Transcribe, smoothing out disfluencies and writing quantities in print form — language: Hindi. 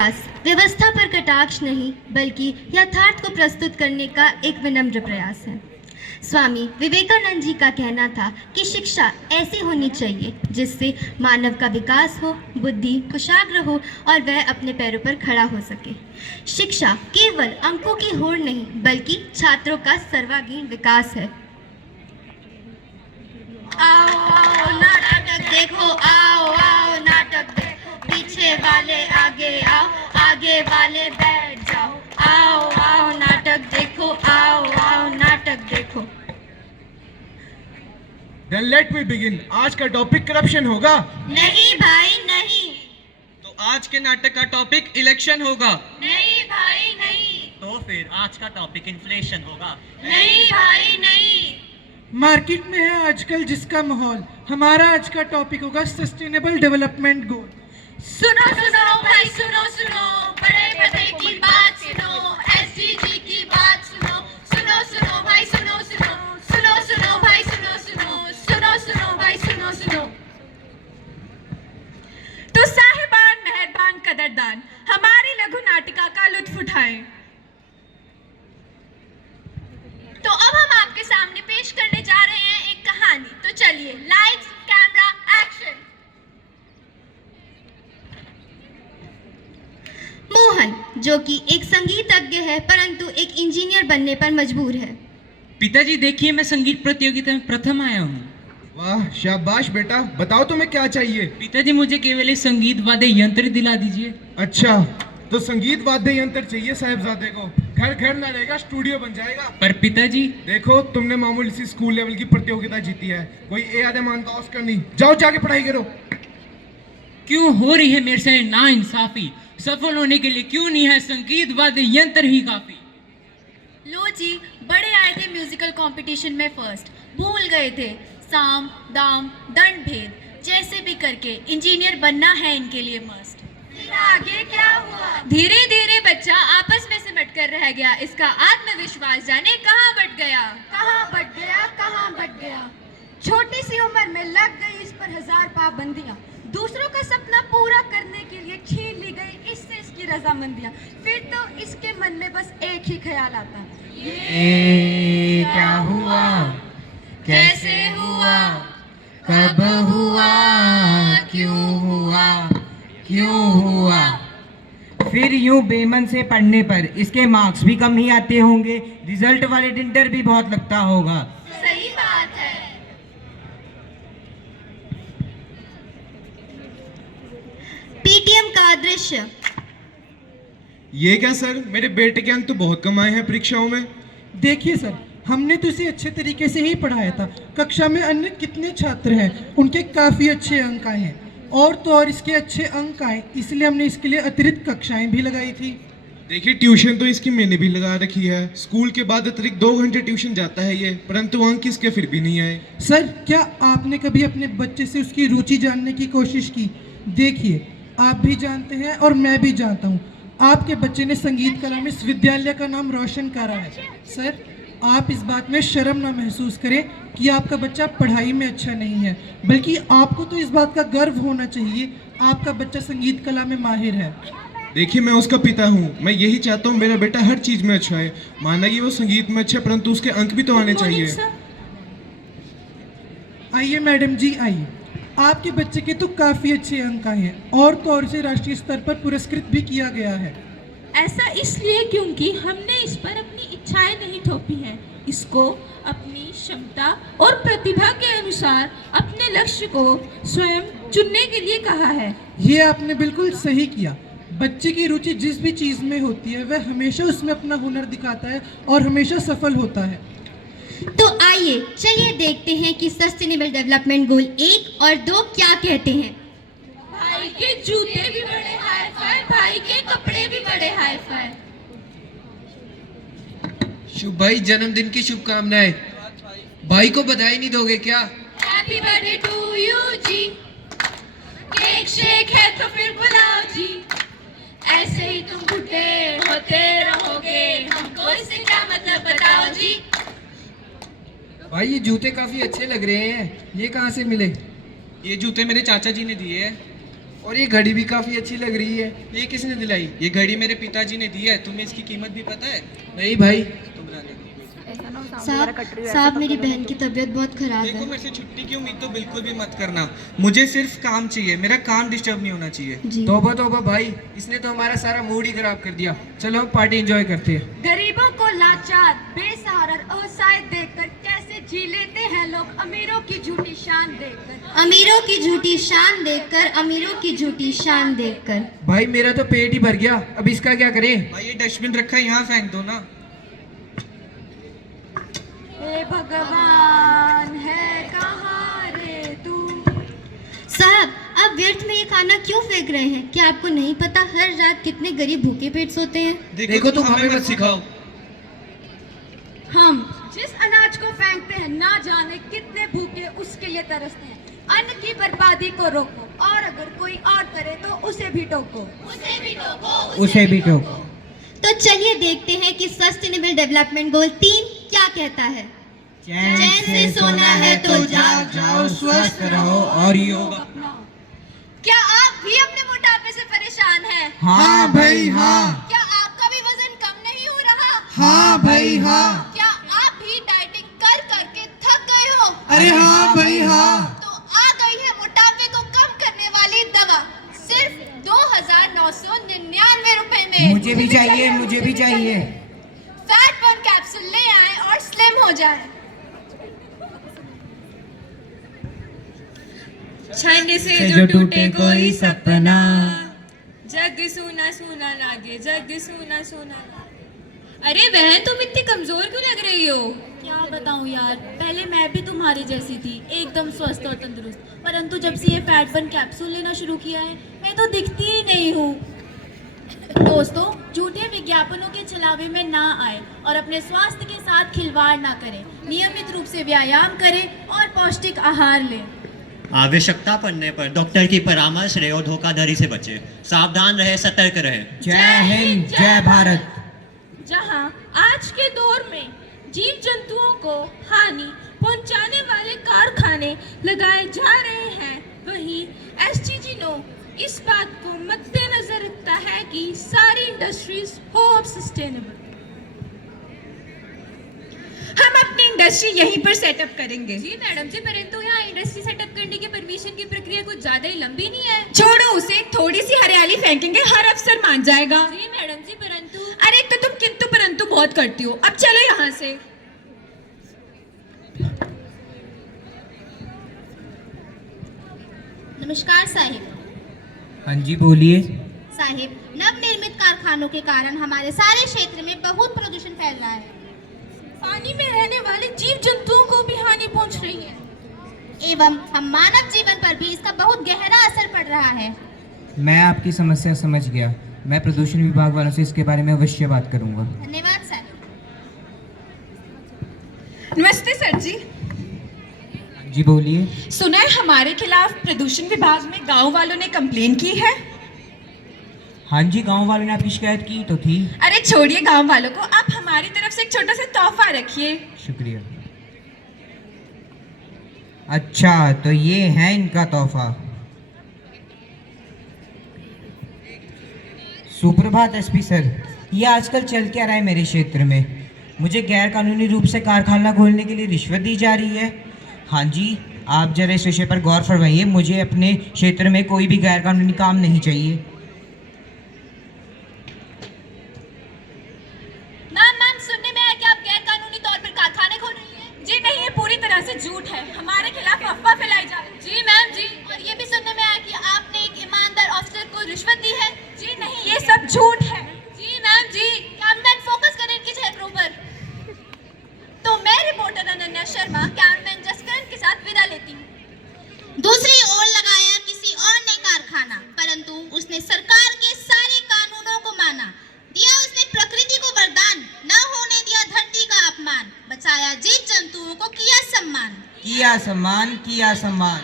व्यवस्था पर कटाक्ष नहीं बल्कि यथार्थ को प्रस्तुत करने का एक विनम्र प्रयास है। स्वामी विवेकानंद जी का कहना था कि शिक्षा ऐसी होनी चाहिए जिससे मानव का विकास हो, बुद्धि कुशाग्र हो और वह अपने पैरों पर खड़ा हो सके। शिक्षा केवल अंकों की होड़ नहीं बल्कि छात्रों का सर्वांगीण विकास है। आओ आओ नाटक देखो, आओ आओ नाटक देखो, पीछे वाले आगे आओ, आगे वाले बैठ जाओ, आओ आओ नाटक देखो, आओ आओ नाटक देखो। Then let me begin. आज का टॉपिक करप्शन होगा? नहीं भाई नहीं। तो आज के नाटक का टॉपिक इलेक्शन होगा? नहीं भाई नहीं। तो फिर आज का टॉपिक इन्फ्लेशन होगा? नहीं भाई नहीं। मार्केट में है आजकल जिसका माहौल, हमारा आज का टॉपिक होगा सस्टेनेबल डेवलपमेंट गोल। सुनो सुनो भाई सुनो सुनो, बड़े पते की बात सुनो, एसडीजी की बात सुनो, सुनो सुनो भाई सुनो सुनो, सुनो सुनो भाई सुनो सुनो, सुनो सुनो भाई सुनो सुनो। तो साहिबान मेहरबान कदरदान हमारी लघु नाटिका का लुत्फ उठाएं। तो अब हम आपके सामने पेश करने जा रहे हैं एक कहानी। तो चलिए, लाइट्स कैमरा एक्शन। मोहन जो कि एक संगीतज्ञ है परंतु एक इंजीनियर बनने पर मजबूर है। पिताजी देखिए, मैं संगीत प्रतियोगिता में प्रथम आया हूँ। वाह शाबाश बेटा, बताओ तुम्हें क्या चाहिए? पिताजी मुझे केवल एक संगीत वाद्य यंत्र दिला दीजिए। अच्छा, तो संगीत वाद्य यंत्र चाहिए साहिबजादे को। घर घर ना रहेगा, स्टूडियो बन जाएगा। पर पिताजी, देखो तुमने मामूली सी स्कूल लेवल की प्रतियोगिता जीती है, कोई ए आधे मान का ऑस्कर नहीं। जाओ जाके पढ़ाई करो। क्यों हो रही है मेरे से नाइंसाफी? सफल होने के लिए क्यों नहीं है संगीत वाद्य यंत्र ही काफी? लो जी, बड़े आए थे म्यूजिकल कंपटीशन में फर्स्ट, भूल गए थे साम दाम दंड भेद, जैसे भी करके इंजीनियर बनना है इनके लिए मस्ट। आगे क्या हुआ? धीरे धीरे बच्चा आपस में सिमट कर रह गया, इसका आत्मविश्वास जाने कहाँ बट गया। कहाँ बट गया, कहाँ बट गया? छोटी सी उम्र में लग गई इस पर हजार पाबंदियां, दूसरों का सपना पूरा करने के लिए छीन ली गई इससे इसकी रजामंदियां। फिर तो इसके मन में बस एक ही ख्याल आता, ये क्या हुआ, कैसे हुआ, कब हुआ, क्यों हुआ, क्यों हुआ। फिर यूं बेमन से पढ़ने पर इसके मार्क्स भी कम ही आते होंगे, रिजल्ट वाले दिन डर भी बहुत लगता होगा। सही बात है। पीटीएम का दृश्य। ये क्या सर, मेरे बेटे के अंक तो बहुत कम आए हैं परीक्षाओं में। देखिए सर, हमने तो इसे अच्छे तरीके से ही पढ़ाया था। कक्षा में अन्य कितने छात्र हैं, उनके काफ़ी अच्छे अंक आए हैं, और तो और इसके अच्छे अंक आए, इसलिए हमने इसके लिए अतिरिक्त कक्षाएं भी लगाई थी। देखिए ट्यूशन तो इसकी मैंने भी लगा रखी है, स्कूल के बाद अतिरिक्त 2 घंटे ट्यूशन जाता है ये, परंतु अंक इसके फिर भी नहीं आए। सर, क्या आपने कभी अपने बच्चे से उसकी रुचि जानने की कोशिश की? देखिए, आप भी जानते हैं और मैं भी जानता हूँ, आपके बच्चे ने संगीत कला में इस विद्यालय का नाम रोशन करा है। सर, आप इस बात में शर्म ना महसूस करें कि आपका बच्चा पढ़ाई में अच्छा नहीं है, बल्कि आपको तो इस बात का गर्व होना चाहिए, आपका बच्चा संगीत कला में माहिर है। देखिए मैं उसका पिता हूँ, मैं यही चाहता हूँ मेरा बेटा हर चीज में अच्छा है। माना कि वो संगीत में अच्छा है, परंतु उसके अंक भी तो आने चाहिए। आइए मैडम जी, आइए। आपके बच्चे के तो काफ़ी अच्छे अंक आए हैं, और तो और इसे राष्ट्रीय स्तर पर पुरस्कृत भी किया गया है। ऐसा इसलिए क्योंकि हमने इस पर अपनी इच्छाएं नहीं थोपी हैं, इसको अपनी क्षमता और प्रतिभा के अनुसार अपने लक्ष्य को स्वयं चुनने के लिए कहा है। ये आपने बिल्कुल सही किया। बच्चे की रुचि जिस भी चीज़ में होती है वह हमेशा उसमें अपना हुनर दिखाता है और हमेशा सफल होता है। तो आइए चलिए देखते हैं कि सस्टेनेबल डेवलपमेंट गोल 1 और 2 क्या कहते हैं। भाई के जूते भी बड़े हाई फाई, भाई के कपड़े भी बड़े हाई फाई। शुभ भाई जन्मदिन की शुभकामनाएं। भाई को बधाई नहीं दोगे क्या? Happy birthday to you ji. Cake shake है तो फिर बुलाओ जी, ऐसे ही तुम बूढ़े होते रहोगे, हमको इससे क्या मतलब बताओ जी। भाई ये जूते काफी अच्छे लग रहे हैं, ये कहाँ से मिले? ये जूते मेरे चाचा जी ने दिए हैं। और ये घड़ी भी काफी अच्छी लग रही है। ये किसने दिलाई? ये घड़ी मेरे पिताजी ने दी है। तुम्हें इसकी कीमत भी पता है? नहीं भाई। तुम रहने दो। साहब मेरी बहन की तबीयत बहुत खराब देखो, है। मेरे से छुट्टी की उम्मीद तो बिल्कुल भी मत करना। मुझे सिर्फ काम चाहिए, मेरा काम डिस्टर्ब नहीं होना चाहिए। जी तौबा तौबा भाई, इसने तो हमारा सारा मूड ही खराब कर दिया। चलो हम पार्टी एंजॉय करते हैं। गरीबों को लाचार, बेसहारा और असहाय देखकर कैसे जी लेते हैं लोग अमीरों की झूठी शान देखकर। अमीरों की झूठी शान देखकर, अमीरों की झूठी शान देखकर। भाई मेरा तो पेट ही भर गया, अब इसका क्या करें? भाई ये डस्टबिन रखा है, यहाँ फेंक दो ना। हे भगवान है कहाँ रे तू। साहब आप व्यर्थ में ये खाना क्यों फेंक रहे हैं? क्या आपको नहीं पता हर रात कितने गरीब भूखे पेट सोते हैं? देखो तुम हमें मत सिखाओ। हम जिस अनाज को फेंकते हैं ना जाने कितने भूखे उसके लिए तरसते हैं। अन्न की बर्बादी को रोको और अगर कोई और करे तो उसे भी टोको। उसे भी टोको। तो चलिए देखते हैं कि सस्टेनेबल डेवलपमेंट गोल 3 क्या कहता है। चैन से सोना है तो जाग जाओ, स्वस्थ रहो और योग। क्या आप भी अपने मोटापे से परेशान हैं? हाँ भाई हाँ। क्या आपका भी वजन कम नहीं हो रहा? हाँ भाई हाँ। क्या आप भी डाइटिंग कर करके थक गए हो? अरे हाँ भाई हाँ। तो आ गई है मोटापे को कम करने वाली दवा, सिर्फ 2,999 रुपए में। मुझे भी चाहिए, मुझे भी चाहिए। फैट बर्न कैप्सूल ले आए और स्लिम हो जाए। छन से जो टूटे कोई सपना, जग सूना सूना लागे, जग सूना सूना। अरे बहन तुम इतनी कमजोर क्यों लग रही हो? क्या बताऊं यार, पहले मैं भी तुम्हारी जैसी थी, एकदम स्वस्थ और तंदुरुस्त, परंतु जब से ये फैट बर्न कैप्सूल लेना शुरू किया है मैं तो दिखती ही नहीं हूँ। दोस्तों, झूठे विज्ञापनों के छलावे में ना आए और अपने स्वास्थ्य के साथ खिलवाड़ ना करें। नियमित रूप से व्यायाम करें और पौष्टिक आहार लें। आवश्यकता पड़ने पर डॉक्टर की परामर्श लें और धोखाधड़ी से बचें। सावधान रहे, सतर्क रहे। जय हिंद, जय भारत। जहां आज के दौर में जीव जंतुओं को हानि पहुंचाने वाले कारखाने लगाए जा रहे हैं, वहीं SDG9 इस बात को मद्देनजर रखता है कि सारी इंडस्ट्रीज हो अब सस्टेनेबल। हम अपनी इंडस्ट्री यहीं पर सेटअप करेंगे। जी मैडम जी, परंतु यहाँ इंडस्ट्री सेटअप करने की परमिशन की प्रक्रिया कुछ ज्यादा ही लंबी नहीं है। छोड़ो उसे, थोड़ी सी हरियाली फेंकेंगे हर अफसर मान जाएगा। जी मैडम जी, परंतु अरे तो तुम किंतु परंतु बहुत करती हो। अब चलो यहाँ से। नमस्कार साहिब। हाँ जी बोलिए। साहिब, नवनिर्मित कारखानों के कारण हमारे सारे क्षेत्र में बहुत प्रदूषण फैल रहा है। पानी में रहने वाले जीव जंतुओं को भी हानि पहुंच रही है एवं हम मानव जीवन पर भी इसका बहुत गहरा असर पड़ रहा है। मैं आपकी समस्या समझ गया। मैं प्रदूषण विभाग वालों से इसके बारे में अवश्य बात करूंगा। धन्यवाद सर। नमस्ते सर जी। जी बोलिए। सुना है हमारे खिलाफ प्रदूषण विभाग में गांव वालों ने कंप्लेन की है। हाँ जी, गांव वालों ने आपकी शिकायत की तो थी। अरे छोड़िए गांव वालों को, आप हमारी तरफ से एक छोटा सा तोहफा रखिए। शुक्रिया। अच्छा तो ये है इनका तोहफा। सुप्रभात एसपी सर, ये आजकल चल क्या रहा है मेरे क्षेत्र में? मुझे गैर कानूनी रूप से कारखाना खोलने के लिए रिश्वत दी जा रही है। हाँ जी, आप जरा इस विषय पर गौर फरमाइए। मुझे अपने क्षेत्र में कोई भी गैर कानूनी काम नहीं चाहिए। मैम सुनने में आया कि आप गैर कानूनी तौर पर कारखाने खोल रही हैं। जी नहीं, ये पूरी तरह से झूठ है। हमारे खिलाफ अफवाह फैलाई जा रही है। जी मैम जी, और ये भी सुनने में आया कि आपने एक ईमानदार अफसर को रिश्वत दी है। जी नहीं, ये सब झूठ है। जी मैम जी, कैमरामैन फोकस करें इनके चेहरों पर। तो मैं रिपोर्टर अनन्या शर्मा कैमरामैन जसकरण के साथ विदा लेती हूँ। दूसरी ओर लगाया किसी और ने कारखाना, परंतु उसने सरकार के सारे कानूनों को माना। दिया उसने प्रकृति को वरदान, न होने दिया धरती का अपमान, बचाया जीव जंतुओं को किया सम्मान। किया सम्मान, किया सम्मान।